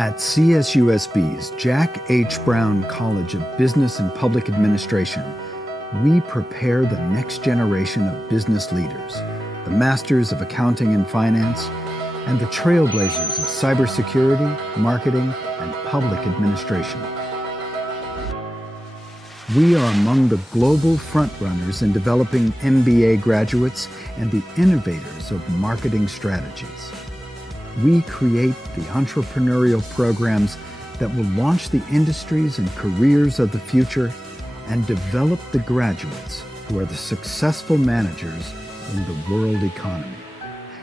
At CSUSB's Jack H. Brown College of Business and Public Administration, we prepare the next generation of business leaders, the masters of accounting and finance, and the trailblazers of cybersecurity, marketing, and public administration. We are among the global frontrunners in developing MBA graduates and the innovators of marketing strategies. We create the entrepreneurial programs that will launch the industries and careers of the future and develop the graduates who are the successful managers in the world economy.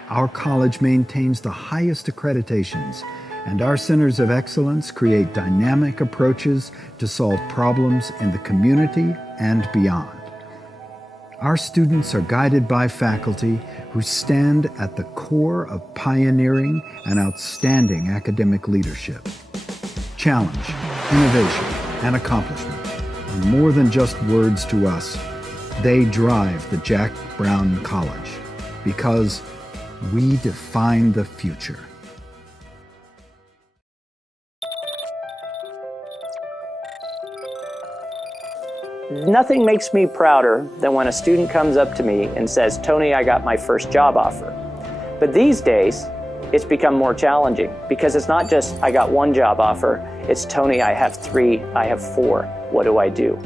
Our college maintains the highest accreditations, and our centers of excellence create dynamic approaches to solve problems in the community and beyond. Our students are guided by faculty who stand at the core of pioneering and outstanding academic leadership. Challenge, innovation, and accomplishment are more than just words to us. They drive the Jack Brown College because we define the future. Nothing makes me prouder than when a student comes up to me and says, "Tony, I got my first job offer." But these days, it's become more challenging because it's not just, "I got one job offer," it's, "Tony, I have 3, I have 4, what do I do?"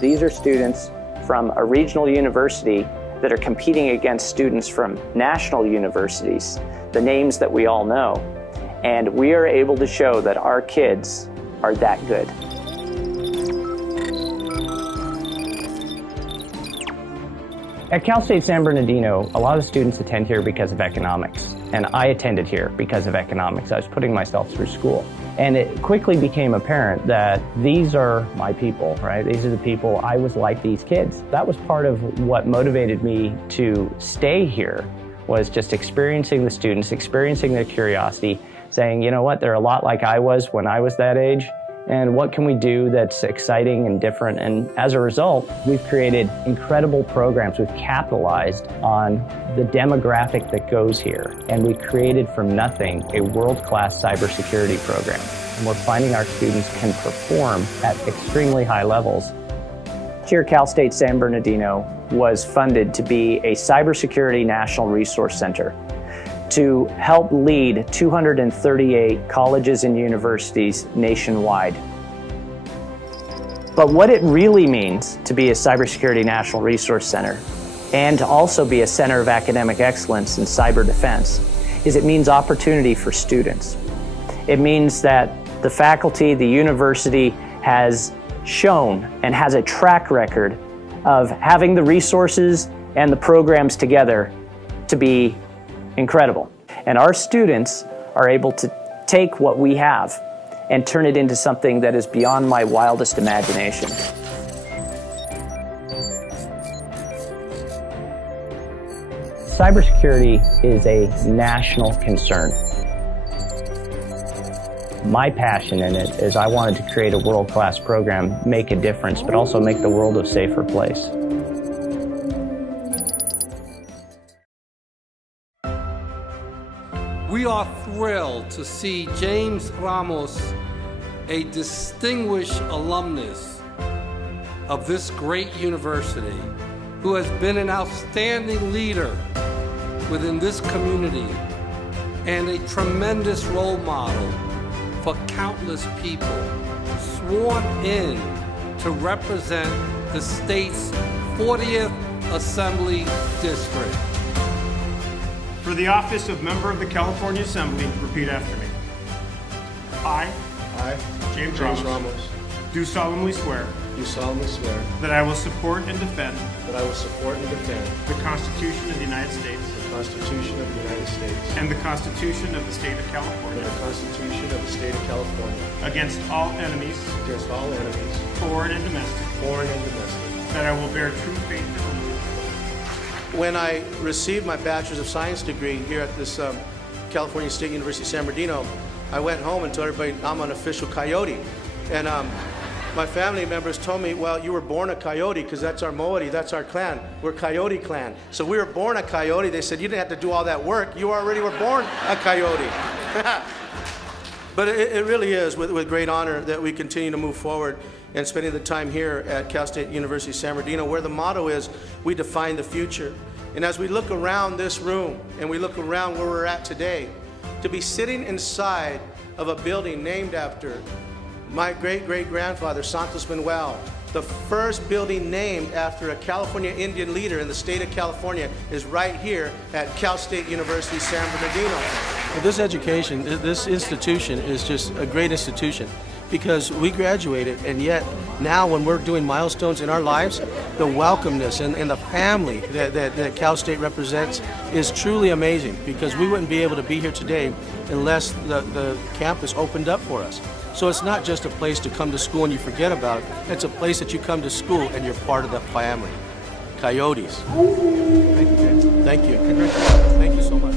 These are students from a regional university that are competing against students from national universities, the names that we all know. And we are able to show that our kids are that good. At Cal State San Bernardino, a lot of students attend here because of economics, and I attended here because of economics. I was putting myself through school, and it quickly became apparent that these are my people, right? These are the people, I was like these kids. That was part of what motivated me to stay here, was just experiencing the students, experiencing their curiosity, saying, you know what, they're a lot like I was when I was that age, and what can we do that's exciting and different? And as a result, we've created incredible programs. We've capitalized on the demographic that goes here. And we created from nothing a world-class cybersecurity program. And we're finding our students can perform at extremely high levels. Here, Cal State San Bernardino was funded to be a cybersecurity national resource center to help lead 238 colleges and universities nationwide. But what it really means to be a cybersecurity national resource center and to also be a center of academic excellence in cyber defense is it means opportunity for students. It means that the faculty, the university has shown and has a track record of having the resources and the programs together to be incredible. And our students are able to take what we have and turn it into something that is beyond my wildest imagination. Cybersecurity is a national concern. My passion in it is I wanted to create a world-class program, make a difference, but also make the world a safer place. We are thrilled to see James Ramos, a distinguished alumnus of this great university, who has been an outstanding leader within this community and a tremendous role model for countless people, sworn in to represent the state's 40th Assembly District. For the office of Member of the California Assembly, repeat after me. I, James Ramos, do solemnly swear that I will support and defend the Constitution of the United States and the Constitution of the State of California against all enemies, foreign and domestic, that I will bear true faith and allegiance. When I received my Bachelor's of Science degree here at this California State University San Bernardino, I went home and told everybody I'm an official Coyote. And my family members told me, well, you were born a Coyote because that's our moiety, that's our clan. We're Coyote clan. So we were born a Coyote. They said, you didn't have to do all that work. You already were born a Coyote. But it really is with great honor that we continue to move forward and spending the time here at Cal State University San Bernardino, where the motto is, we define the future. And as we look around this room and we look around where we're at today, to be sitting inside of a building named after my great-great-grandfather, Santos Manuel, the first building named after a California Indian leader in the state of California, is right here at Cal State University San Bernardino. This education, this institution is just a great institution because we graduated, and yet now when we're doing milestones in our lives, the welcomeness and the family that Cal State represents is truly amazing, because we wouldn't be able to be here today unless the campus opened up for us. So it's not just a place to come to school and you forget about it. It's a place that you come to school and you're part of the family. Coyotes. Thank you. Thank you so much.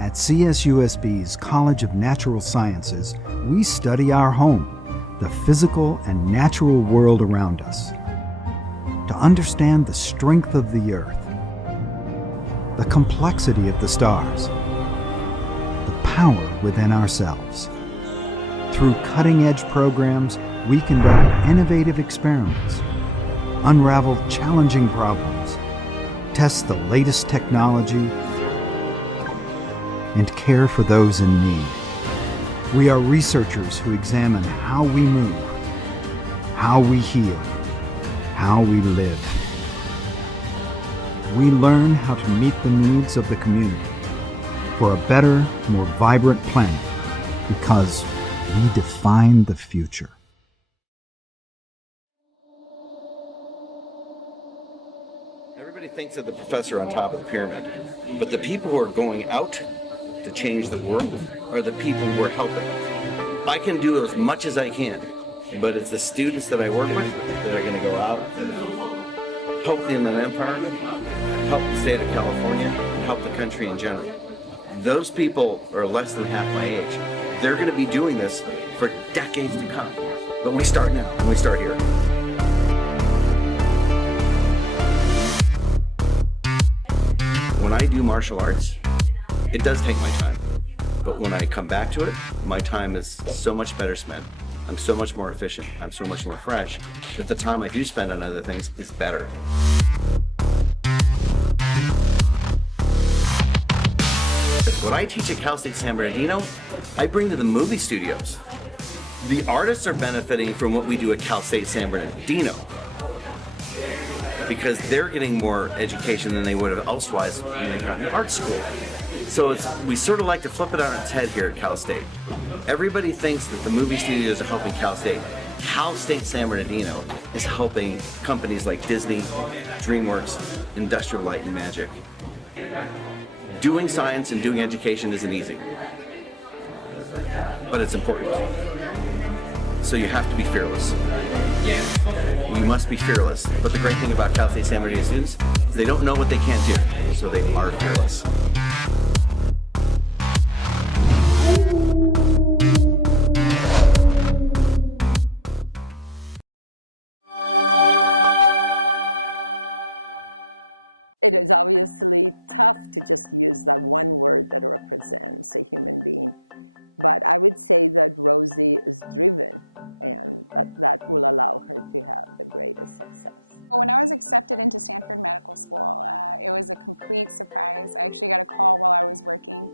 At CSUSB's College of Natural Sciences, we study our home, the physical and natural world around us, to understand the strength of the earth, the complexity of the stars, the power within ourselves. Through cutting-edge programs, we conduct innovative experiments, unravel challenging problems, test the latest technology, and care for those in need. We are researchers who examine how we move, how we heal, how we live. We learn how to meet the needs of the community for a better, more vibrant planet, because we define the future. Everybody thinks of the professor on top of the pyramid, but the people who are going out to change the world are the people who are helping. I can do as much as I can, but it's the students that I work with that are going to go out and help the Inland Empire, help the state of California, and help the country in general. Those people are less than half my age. They're going to be doing this for decades to come. But we start now, and we start here. When I do martial arts, it does take my time. But when I come back to it, my time is so much better spent. I'm so much more efficient. I'm so much more fresh that the time I do spend on other things is better. What I teach at Cal State San Bernardino, I bring to the movie studios. The artists are benefiting from what we do at Cal State San Bernardino because they're getting more education than they would have elsewise when they got in art school. So we sort of like to flip it on its head here at Cal State. Everybody thinks that the movie studios are helping Cal State. Cal State San Bernardino is helping companies like Disney, DreamWorks, Industrial Light and Magic. Doing science and doing education isn't easy, but it's important. So you have to be fearless. You must be fearless. But the great thing about Cal State San Bernardino students is they don't know what they can't do, so they are fearless. It is obviously tough to just use that one word that represents a human being. But I would say that Rosie is driven, and that will allow her to have the greatest success. When I was accepted into Stanford Medical School, it was a complete surprise. I actually got a call while I was working,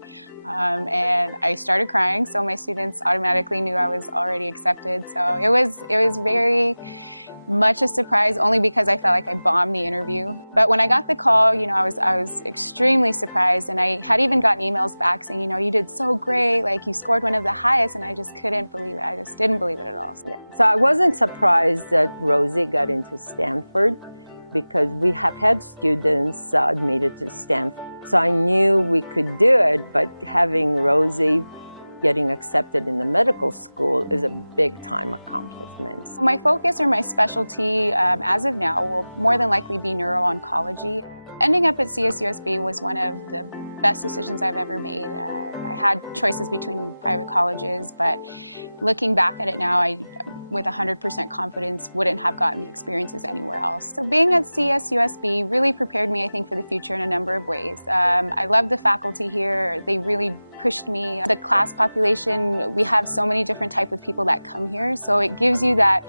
and I started crying, so my students automatically knew I was already accepted. So it was very much a surprise, only because I felt like I bombed the interview. But when I got the call, you know, I was extremely surprised, and I had even gotten emails back saying, you know, you did so great, like you scored one of the highest, and I just couldn't believe it. I just didn't believe it at all. Yeah. So I wasn't surprised that Rosie got into Stanford, because we have had students admitted to Stanford. So I knew we could do it, but having Rosie getting accepted in the medical school is a big time accomplishment. My focus or my specialty as of now will more than likely be neuro-oncology. Ending up at CSUSB was one of the best decisions I've ever made. I had choices between private colleges, but looking back at it now, with 100% confidence wouldn't have gotten the experiences anywhere else. So being at CSUSB really prepared me, I think, for the future in a number of ways. I love the faculty here. They really pushed me. The class population, we have so many different types of people that come here, so it gives you that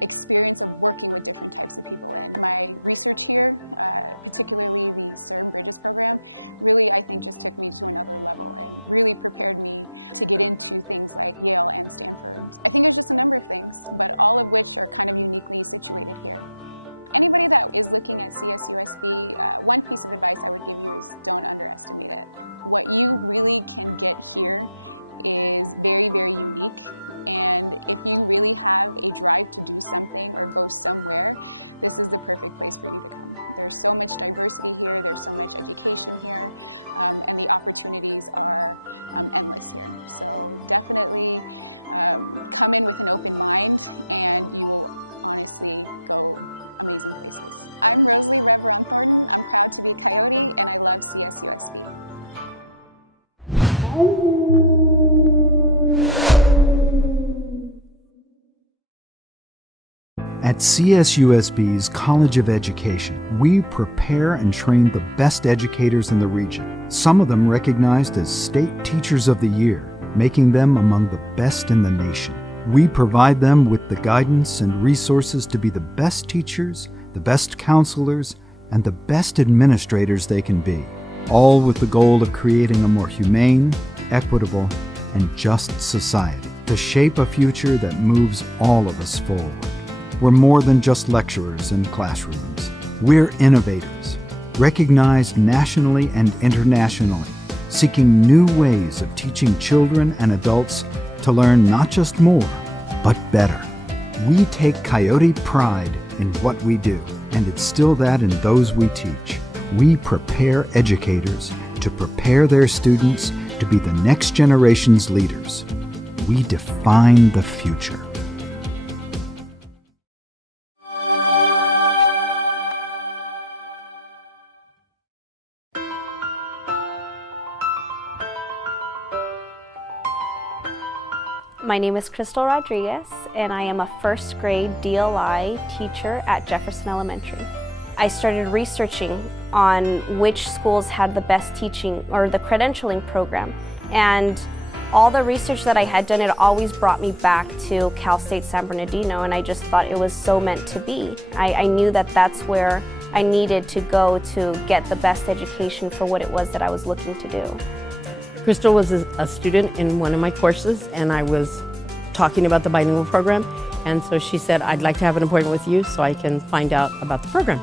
experience of working with different types of people. And my research here, particularly the CSB Bridges program, really I think just took me to another level and really prepared me to get into things like Yale and Stanford. I think it was just a number of things, but all of which are kind of uniquely situated here. Anybody that is looking at CSUSB, one piece of advice I would give you is don't underestimate it. What you really can get here is very, very unique. And if you really have a drive to do something or go somewhere, this is the perfect place for you to come. There's so much diversity here, there's so much education here, and the opportunities are endless here. So definitely come in with an open mind and you will honestly go amazing places. I'm Rosalie Reveron Thornton. I'm proud to be a Coyote and I love CSUSB. At CSUSB's College of Education, we prepare and train the best educators in the region, some of them recognized as State Teachers of the Year, making them among the best in the nation. We provide them with the guidance and resources to be the best teachers, the best counselors, and the best administrators they can be, all with the goal of creating a more humane, equitable, and just society to shape a future that moves all of us forward. We're more than just lecturers in classrooms. We're innovators, recognized nationally and internationally, seeking new ways of teaching children and adults to learn not just more, but better. We take Coyote pride in what we do and instill that in those we teach. We prepare educators to prepare their students to be the next generation's leaders. We define the future. My name is Crystal Rodriguez, and I am a first grade DLI teacher at Jefferson Elementary. I started researching on which schools had the best teaching or the credentialing program, and all the research that I had done, it always brought me back to Cal State San Bernardino, and I just thought it was so meant to be. I knew that that's where I needed to go to get the best education for what it was that I was looking to do. Crystal was a student in one of my courses, and I was talking about the bilingual program, and so she said, I'd like to have an appointment with you so I can find out about the program.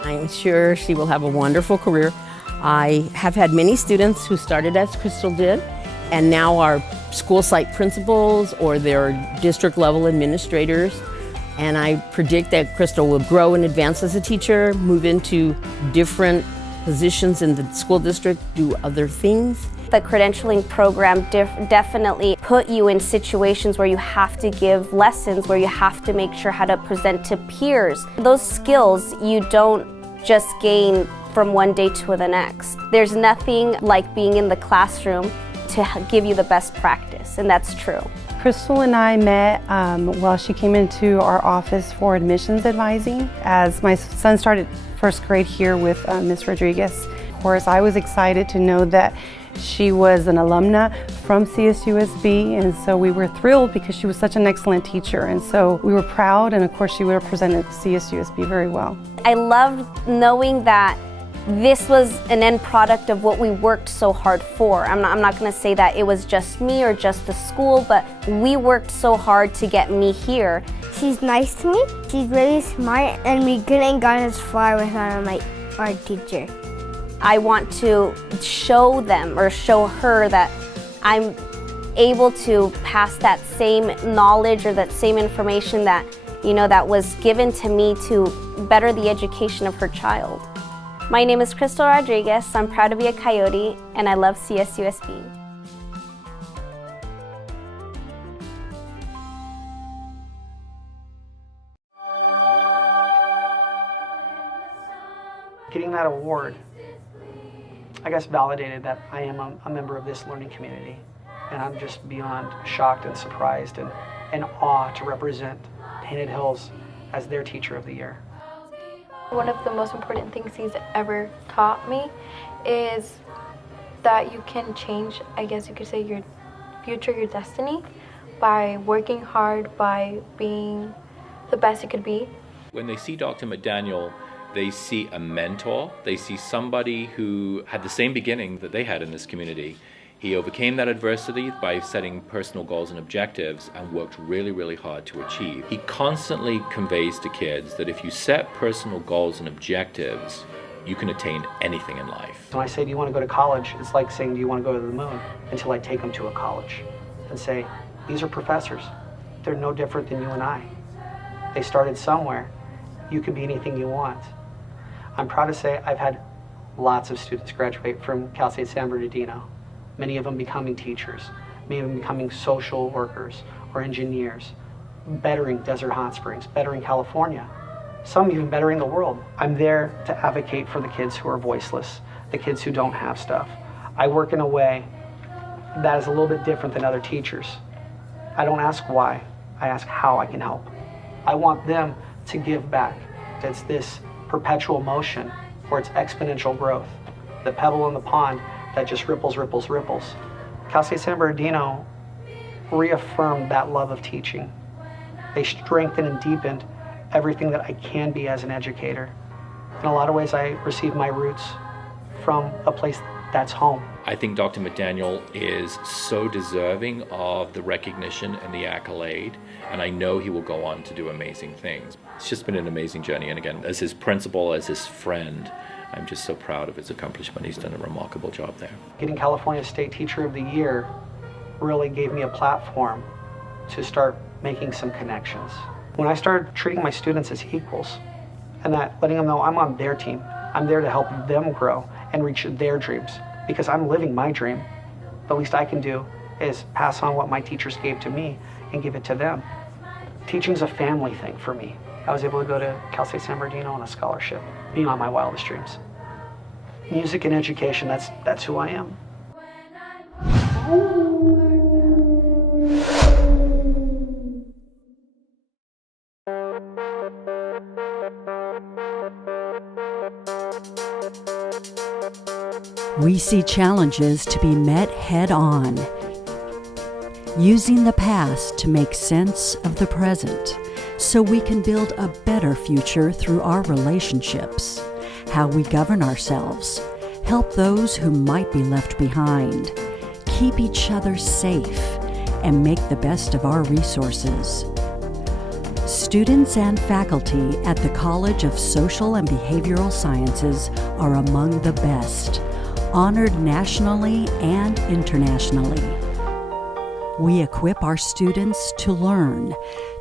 I'm sure she will have a wonderful career. I have had many students who started as Crystal did, and now are school site principals or they're district level administrators, and I predict that Crystal will grow and advance as a teacher, move into different positions in the school district, do other things. The credentialing program definitely put you in situations where you have to give lessons, where you have to make sure how to present to peers. Those skills you don't just gain from one day to the next. There's nothing like being in the classroom to give you the best practice, and that's true. Crystal and I met while she came into our office for admissions advising. As my son started first grade here with Ms. Rodriguez, of course, I was excited to know that she was an alumna from CSUSB, and so we were thrilled because she was such an excellent teacher, and so we were proud, and of course she represented CSUSB very well. I loved knowing that this was an end product of what we worked so hard for. I'm not going to say that it was just me or just the school, but we worked so hard to get me here. She's nice to me, she's really smart, and we couldn't gone as far without my art teacher. I want to show them or show her that I'm able to pass that same knowledge or that same information that, that was given to me to better the education of her child. My name is Crystal Rodriguez. I'm proud to be a Coyote, and I love CSUSB. Getting that award, I guess, validated that I am a member of this learning community, and I'm just beyond shocked and surprised and and awe to represent Painted Hills as their Teacher of the Year. One of the most important things he's ever taught me is that you can change, I guess you could say, your future, your destiny, by working hard, by being the best you could be. When they see Dr. McDaniel, they see a mentor, they see somebody who had the same beginning that they had in this community. He overcame that adversity by setting personal goals and objectives and worked really, really hard to achieve. He constantly conveys to kids that if you set personal goals and objectives, you can attain anything in life. When I say, do you want to go to college, it's like saying, do you want to go to the moon? Until I take them to a college and say, these are professors. They're no different than you and I. They started somewhere. You can be anything you want. I'm proud to say I've had lots of students graduate from Cal State San Bernardino, many of them becoming teachers, many of them becoming social workers or engineers, bettering Desert Hot Springs, bettering California, some even bettering the world. I'm there to advocate for the kids who are voiceless, the kids who don't have stuff. I work in a way that is a little bit different than other teachers. I don't ask why, I ask how I can help. I want them to give back. It's this perpetual motion or it's exponential growth. The pebble in the pond that just ripples, ripples, ripples. Cal State San Bernardino reaffirmed that love of teaching. They strengthened and deepened everything that I can be as an educator. In a lot of ways, I received my roots from a place that's home. I think Dr. McDaniel is so deserving of the recognition and the accolade, and I know he will go on to do amazing things. It's just been an amazing journey, and again, as his principal, as his friend, I'm just so proud of his accomplishment. He's done a remarkable job there. Getting California State Teacher of the Year really gave me a platform to start making some connections. When I started treating my students as equals, and that letting them know I'm on their team, I'm there to help them grow and reach their dreams, because I'm living my dream. The least I can do is pass on what my teachers gave to me and give it to them. Teaching's a family thing for me. I was able to go to Cal State San Bernardino on a scholarship, beyond my wildest dreams. Music and education, that's who I am. We see challenges to be met head-on, using the past to make sense of the present so we can build a better future through our relationships, how we govern ourselves, help those who might be left behind, keep each other safe, and make the best of our resources. Students and faculty at the College of Social and Behavioral Sciences are among the best, honored nationally and internationally. We equip our students to learn,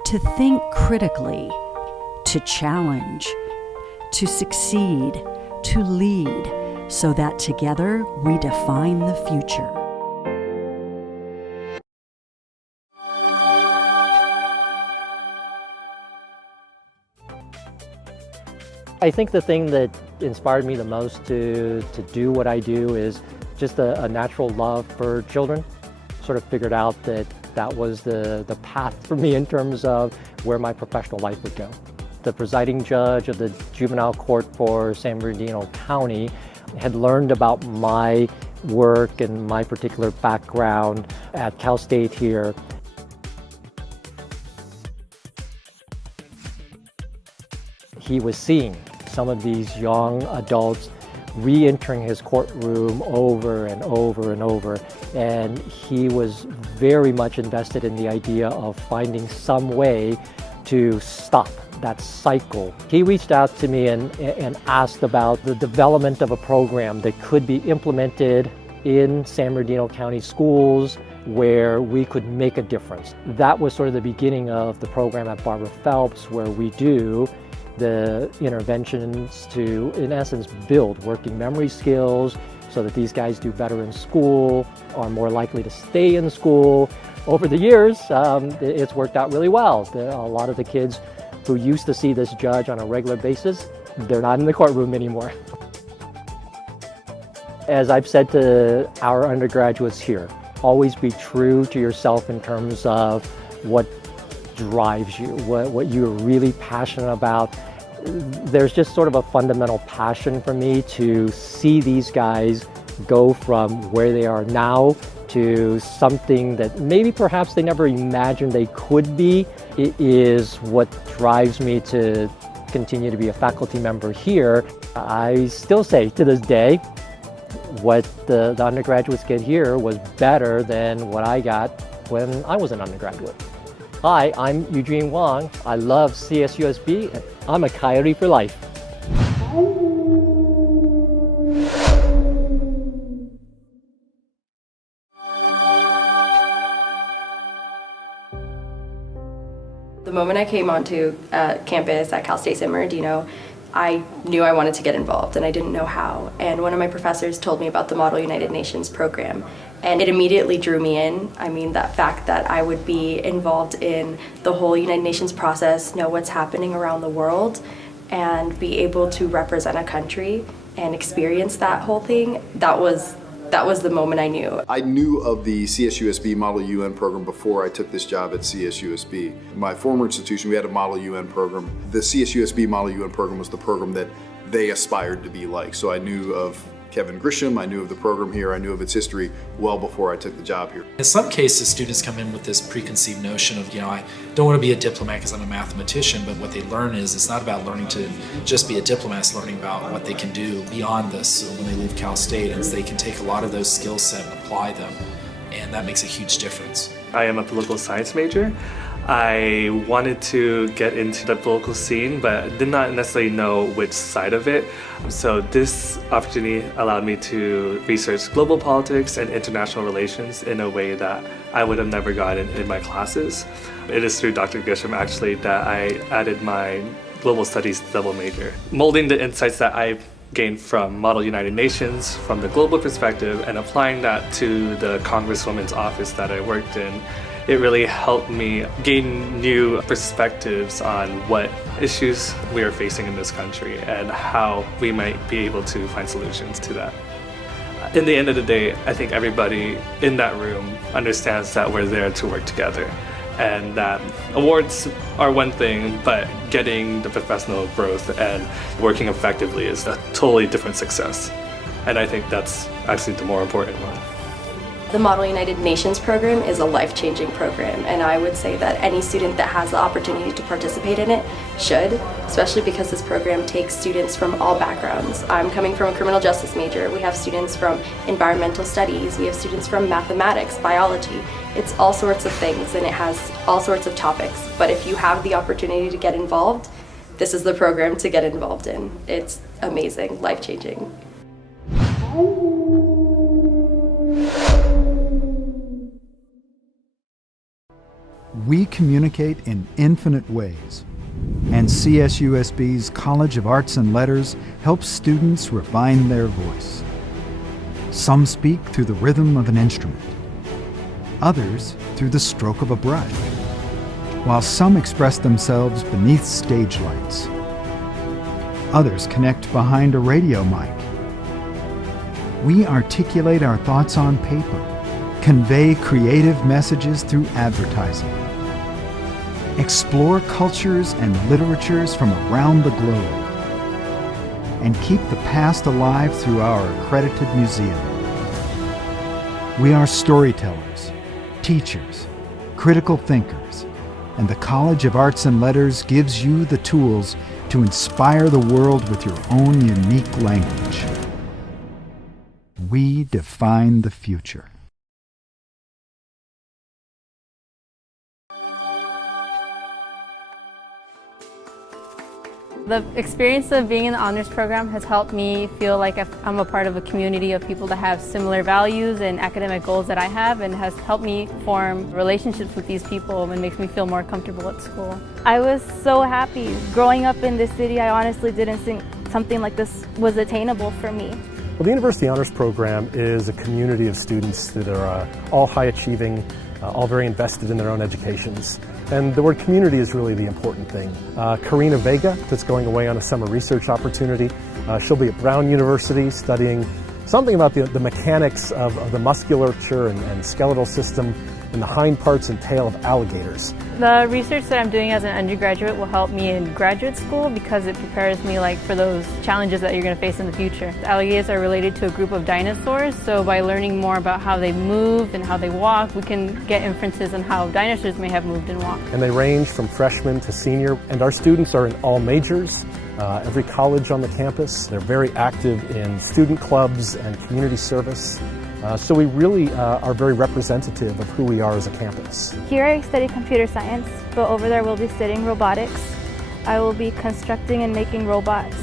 to think critically, to challenge, to succeed, to lead, so that together we define the future. I think the thing that inspired me the most to do what I do is just a natural love for children. Sort of figured out that that was the path for me in terms of where my professional life would go. The presiding judge of the juvenile court for San Bernardino County had learned about my work and my particular background at Cal State here. He was seeing some of these young adults re-entering his courtroom over and over and over, and he was very much invested in the idea of finding some way to stop that cycle. He reached out to me and asked about the development of a program that could be implemented in San Bernardino County schools where we could make a difference. That was sort of the beginning of the program at Barbara Phelps, where we do the interventions to, in essence, build working memory skills so that these guys do better in school, are more likely to stay in school. Over the years, it's worked out really well. A lot of the kids who used to see this judge on a regular basis, they're not in the courtroom anymore. As I've said to our undergraduates here, always be true to yourself in terms of what drives you, what you're really passionate about. There's just sort of a fundamental passion for me to see these guys go from where they are now to something that maybe perhaps they never imagined they could be. It is what drives me to continue to be a faculty member here. I still say to this day, what the undergraduates get here was better than what I got when I was an undergraduate. Hi, I'm Eugene Wong. I love CSUSB, and I'm a Coyote for life. The moment I came onto campus at Cal State San Bernardino, I knew I wanted to get involved and I didn't know how. And one of my professors told me about the Model United Nations program, and it immediately drew me in. I mean, that fact that I would be involved in the whole United Nations process, know what's happening around the world, and be able to represent a country and experience that whole thing, that was the moment I knew. I knew of the CSUSB Model UN program before I took this job at CSUSB. My former institution, we had a Model UN program. The CSUSB Model UN program was the program that they aspired to be like. So I knew of Kevin Grisham, I knew of the program here, I knew of its history well before I took the job here. In some cases, students come in with this preconceived notion of, I don't want to be a diplomat because I'm a mathematician, but what they learn is it's not about learning to just be a diplomat, it's learning about what they can do beyond this when they leave Cal State, and they can take a lot of those skill set and apply them, and that makes a huge difference. I am a political science major. I wanted to get into the political scene, but did not necessarily know which side of it. So this opportunity allowed me to research global politics and international relations in a way that I would have never gotten in my classes. It is through Dr. Grisham actually that I added my global studies double major. Molding the insights that I've gained from Model United Nations, from the global perspective, and applying that to the Congresswoman's office that I worked in, it really helped me gain new perspectives on what issues we are facing in this country and how we might be able to find solutions to that. In the end of the day, I think everybody in that room understands that we're there to work together, and that awards are one thing, but getting the professional growth and working effectively is a totally different success. And I think that's actually the more important one. The Model United Nations program is a life-changing program, and I would say that any student that has the opportunity to participate in it should, especially because this program takes students from all backgrounds. I'm coming from a criminal justice major. We have students from environmental studies, we have students from mathematics, biology. It's all sorts of things, and it has all sorts of topics. But if you have the opportunity to get involved, this is the program to get involved in. It's amazing, life-changing. We communicate in infinite ways, and CSUSB's College of Arts and Letters helps students refine their voice. Some speak through the rhythm of an instrument, others through the stroke of a brush, while some express themselves beneath stage lights. Others connect behind a radio mic. We articulate our thoughts on paper, convey creative messages through advertising, explore cultures and literatures from around the globe, and keep the past alive through our accredited museum. We are storytellers, teachers, critical thinkers, and the College of Arts and Letters gives you the tools to inspire the world with your own unique language. We define the future. The experience of being in the honors program has helped me feel like I'm a part of a community of people that have similar values and academic goals that I have, and has helped me form relationships with these people and makes me feel more comfortable at school. I was so happy. Growing up in this city, I honestly didn't think something like this was attainable for me. Well, the University Honors Program is a community of students that are all high achieving, all very invested in their own educations. And the word community is really the important thing. Karina Vega, that's going away on a summer research opportunity. She'll be at Brown University studying something about the mechanics of the musculature and skeletal system and the hind parts and tail of alligators. The research that I'm doing as an undergraduate will help me in graduate school because it prepares me for those challenges that you're going to face in the future. The alligators are related to a group of dinosaurs, so by learning more about how they move and how they walk, we can get inferences on how dinosaurs may have moved and walked. And they range from freshman to senior, and our students are in all majors, every college on the campus. They're very active in student clubs and community service. So we really are very representative of who we are as a campus. Here I study computer science, but over there we'll be studying robotics. I will be constructing and making robots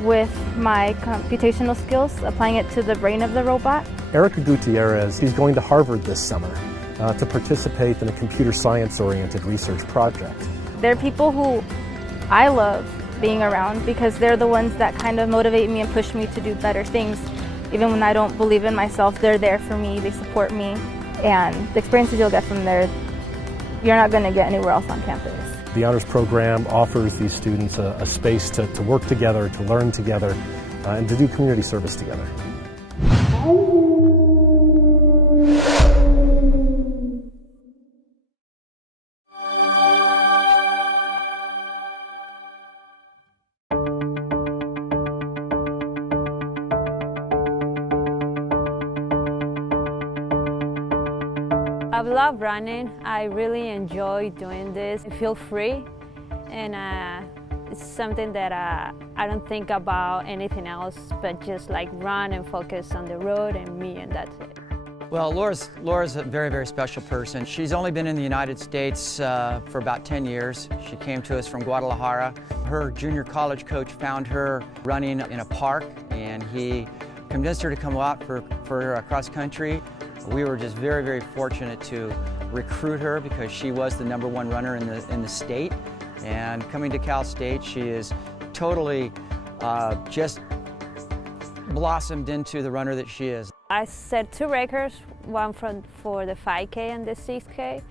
with my computational skills, applying it to the brain of the robot. Erica Gutierrez is going to Harvard this summer to participate in a computer science-oriented research project. They're people who I love being around because they're the ones that kind of motivate me and push me to do better things. Even when I don't believe in myself, they're there for me, they support me, and the experiences you'll get from there, you're not going to get anywhere else on campus. The honors program offers these students a space to work together, to learn together, and to do community service together. I love running. I really enjoy doing this. I feel free, and it's something that I don't think about anything else but just run and focus on the road and me, and that's it. Well, Laura's a very, very special person. She's only been in the United States for about 10 years. She came to us from Guadalajara. Her junior college coach found her running in a park, and he convinced her to come out for cross country. We were just very, very fortunate to recruit her because she was the #1 runner in the state. And coming to Cal State, she is totally just blossomed into the runner that she is. I set 2 records, one for the 5K and the 6K.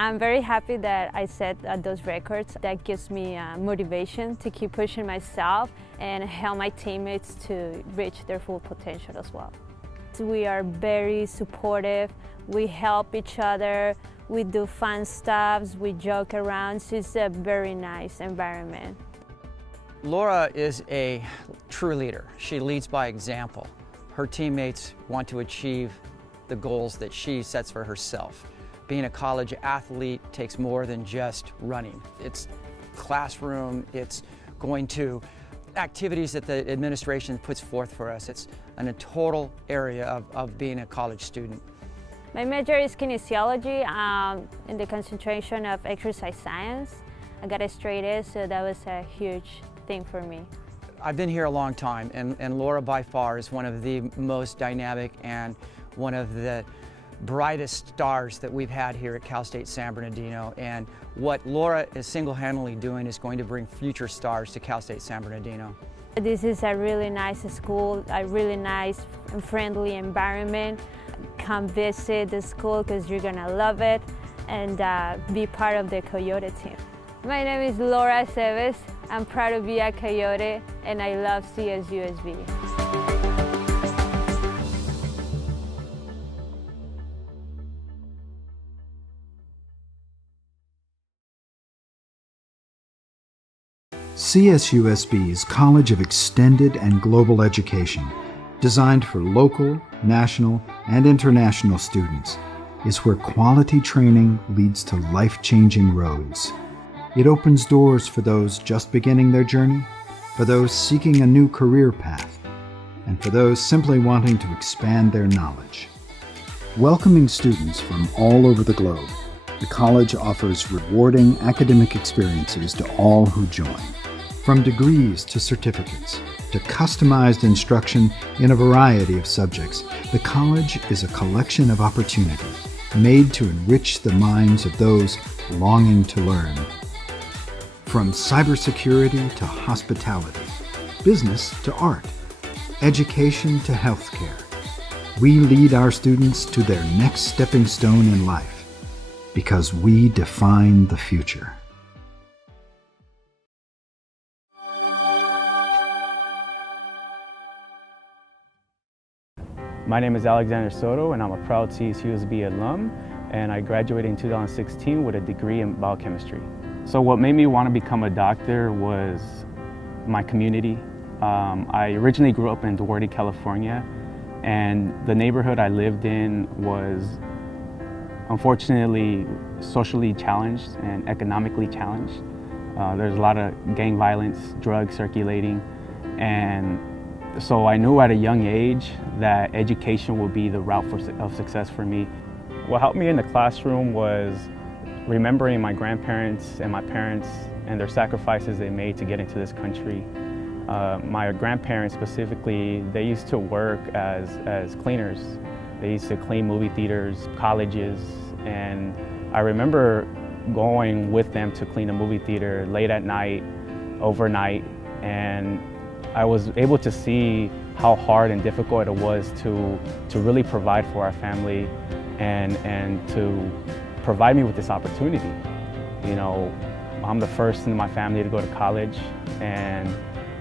I'm very happy that I set those records. That gives me motivation to keep pushing myself and help my teammates to reach their full potential as well. We are very supportive, we help each other, we do fun stuff, we joke around, so it's a very nice environment. Laura is a true leader. She leads by example. Her teammates want to achieve the goals that she sets for herself. Being a college athlete takes more than just running. It's classroom, it's going to activities that the administration puts forth for us. It's in a total area of being a college student. My major is kinesiology in the concentration of exercise science. I got a straight A, so that was a huge thing for me. I've been here a long time, and Laura by far is one of the most dynamic and one of the brightest stars that we've had here at Cal State San Bernardino. And what Laura is single-handedly doing is going to bring future stars to Cal State San Bernardino. This is a really nice school, a really nice and friendly environment. Come visit the school because you're gonna love it, and be part of the Coyote team. My name is Laura Csusb. I'm proud to be a Coyote, and I love CSUSB. CSUSB's College of Extended and Global Education, designed for local, national, and international students, is where quality training leads to life-changing roads. It opens doors for those just beginning their journey, for those seeking a new career path, and for those simply wanting to expand their knowledge. Welcoming students from all over the globe, the college offers rewarding academic experiences to all who join. From degrees to certificates, to customized instruction in a variety of subjects, the college is a collection of opportunity made to enrich the minds of those longing to learn. From cybersecurity to hospitality, business to art, education to healthcare, we lead our students to their next stepping stone in life because we define the future. My name is Alexander Soto, and I'm a proud CSUSB alum. and I graduated in 2016 with a degree in biochemistry. So what made me want to become a doctor was my community. I originally grew up in Duarte, California, and the neighborhood I lived in was unfortunately socially challenged and economically challenged. There's a lot of gang violence, drugs circulating, and so I knew at a young age that education would be the route of success for me. What helped me in the classroom was remembering my grandparents and my parents and their sacrifices they made to get into this country. My grandparents specifically, they used to work as cleaners. They used to clean movie theaters, colleges, and I remember going with them to clean a movie theater late at night, overnight, and I was able to see how hard and difficult it was to really provide for our family and to provide me with this opportunity. You know, I'm the first in my family to go to college, and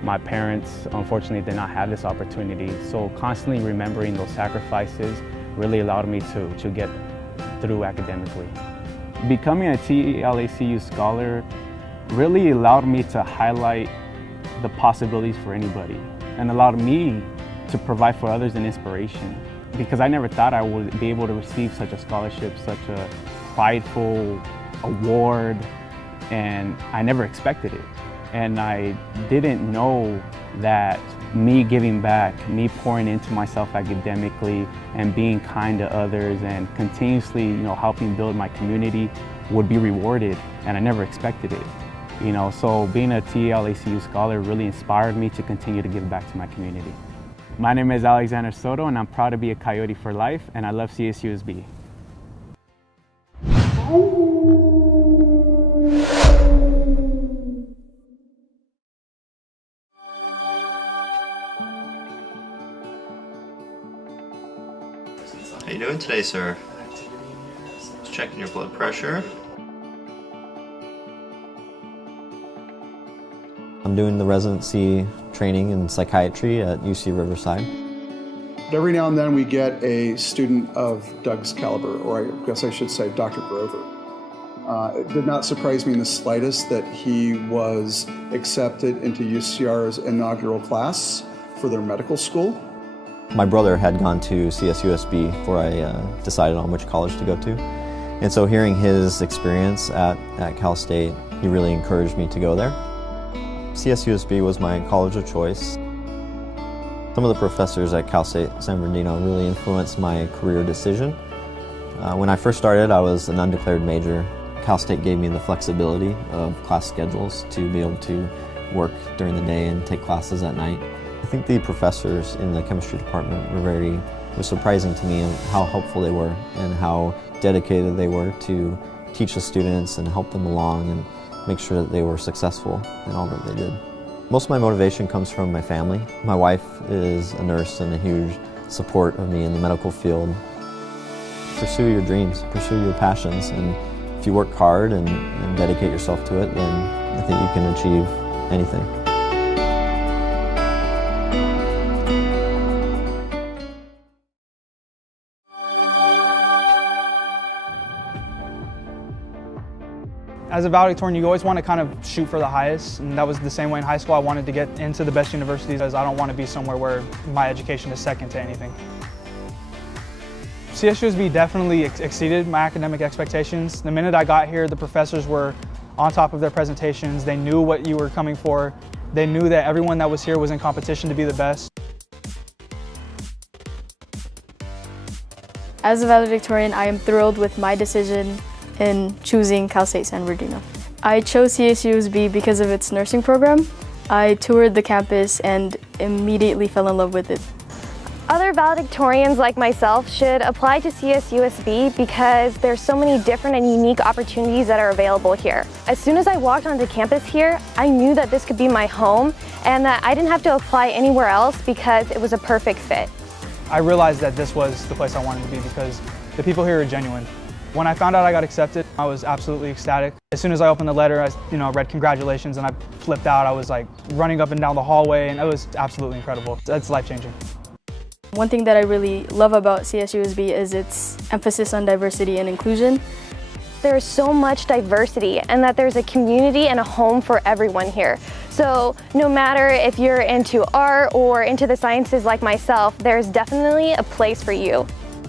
my parents unfortunately did not have this opportunity. So constantly remembering those sacrifices really allowed me to get through academically. Becoming a TLACU scholar really allowed me to highlight the possibilities for anybody and allowed me to provide for others an inspiration, because I never thought I would be able to receive such a scholarship, such a prideful award, and I never expected it. And I didn't know that me giving back, me pouring into myself academically and being kind to others and continuously, helping build my community would be rewarded, and I never expected it. So being a TLACU scholar really inspired me to continue to give back to my community. My name is Alexander Soto, and I'm proud to be a Coyote for life, and I love CSUSB. How you doing today, sir? Just checking your blood pressure. I'm doing the residency training in psychiatry at UC Riverside. Every now and then we get a student of Doug's caliber, or I guess I should say Dr. Grover. It did not surprise me in the slightest that he was accepted into UCR's inaugural class for their medical school. My brother had gone to CSUSB before I decided on which college to go to. And so hearing his experience at Cal State, he really encouraged me to go there. CSUSB was my college of choice. Some of the professors at Cal State San Bernardino really influenced my career decision. When I first started, I was an undeclared major. Cal State gave me the flexibility of class schedules to be able to work during the day and take classes at night. I think the professors in the chemistry department it was surprising to me how helpful they were and how dedicated they were to teach the students and help them along and make sure that they were successful in all that they did. Most of my motivation comes from my family. My wife is a nurse and a huge support of me in the medical field. Pursue your dreams, pursue your passions, and if you work hard and dedicate yourself to it, then I think you can achieve anything. As a valedictorian, you always want to kind of shoot for the highest, and that was the same way in high school. I wanted to get into the best universities, as I don't want to be somewhere where my education is second to anything. CSUSB definitely exceeded my academic expectations. The minute I got here, the professors were on top of their presentations. They knew what you were coming for. They knew that everyone that was here was in competition to be the best. As a valedictorian, I am thrilled with my decision in choosing Cal State San Bernardino. I chose CSUSB because of its nursing program. I toured the campus and immediately fell in love with it. Other valedictorians like myself should apply to CSUSB because there's so many different and unique opportunities that are available here. As soon as I walked onto campus here, I knew that this could be my home and that I didn't have to apply anywhere else because it was a perfect fit. I realized that this was the place I wanted to be because the people here are genuine. When I found out I got accepted, I was absolutely ecstatic. As soon as I opened the letter, I read congratulations and I flipped out. I was like running up and down the hallway and it was absolutely incredible. It's life-changing. One thing that I really love about CSUSB is its emphasis on diversity and inclusion. There's so much diversity and that there's a community and a home for everyone here. So no matter if you're into art or into the sciences like myself, there's definitely a place for you.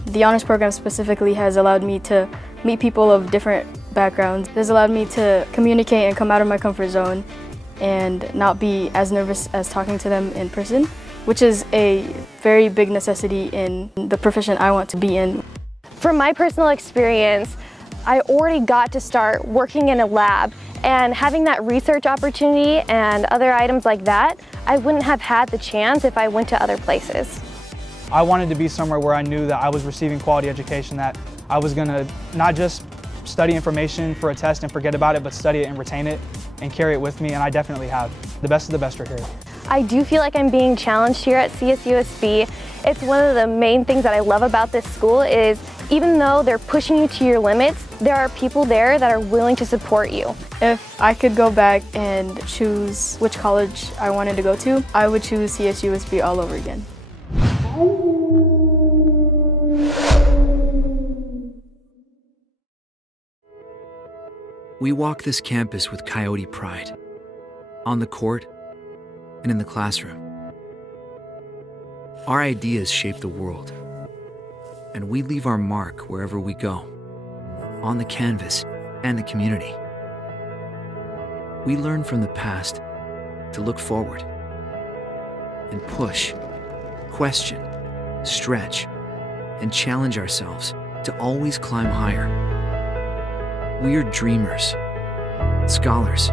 The honors program specifically has allowed me to meet people of different backgrounds. It has allowed me to communicate and come out of my comfort zone and not be as nervous as talking to them in person, which is a very big necessity in the profession I want to be in. From my personal experience, I already got to start working in a lab, and having that research opportunity and other items like that, I wouldn't have had the chance if I went to other places. I wanted to be somewhere where I knew that I was receiving quality education, that I was going to not just study information for a test and forget about it, but study it and retain it and carry it with me, and I definitely have. The best of the best are here. I do feel like I'm being challenged here at CSUSB. It's one of the main things that I love about this school is even though they're pushing you to your limits, there are people there that are willing to support you. If I could go back and choose which college I wanted to go to, I would choose CSUSB all over again. We walk this campus with Coyote pride, on the court and in the classroom. Our ideas shape the world, and we leave our mark wherever we go, on the canvas and the community. We learn from the past to look forward and push, question, stretch, and challenge ourselves to always climb higher. We are dreamers, scholars,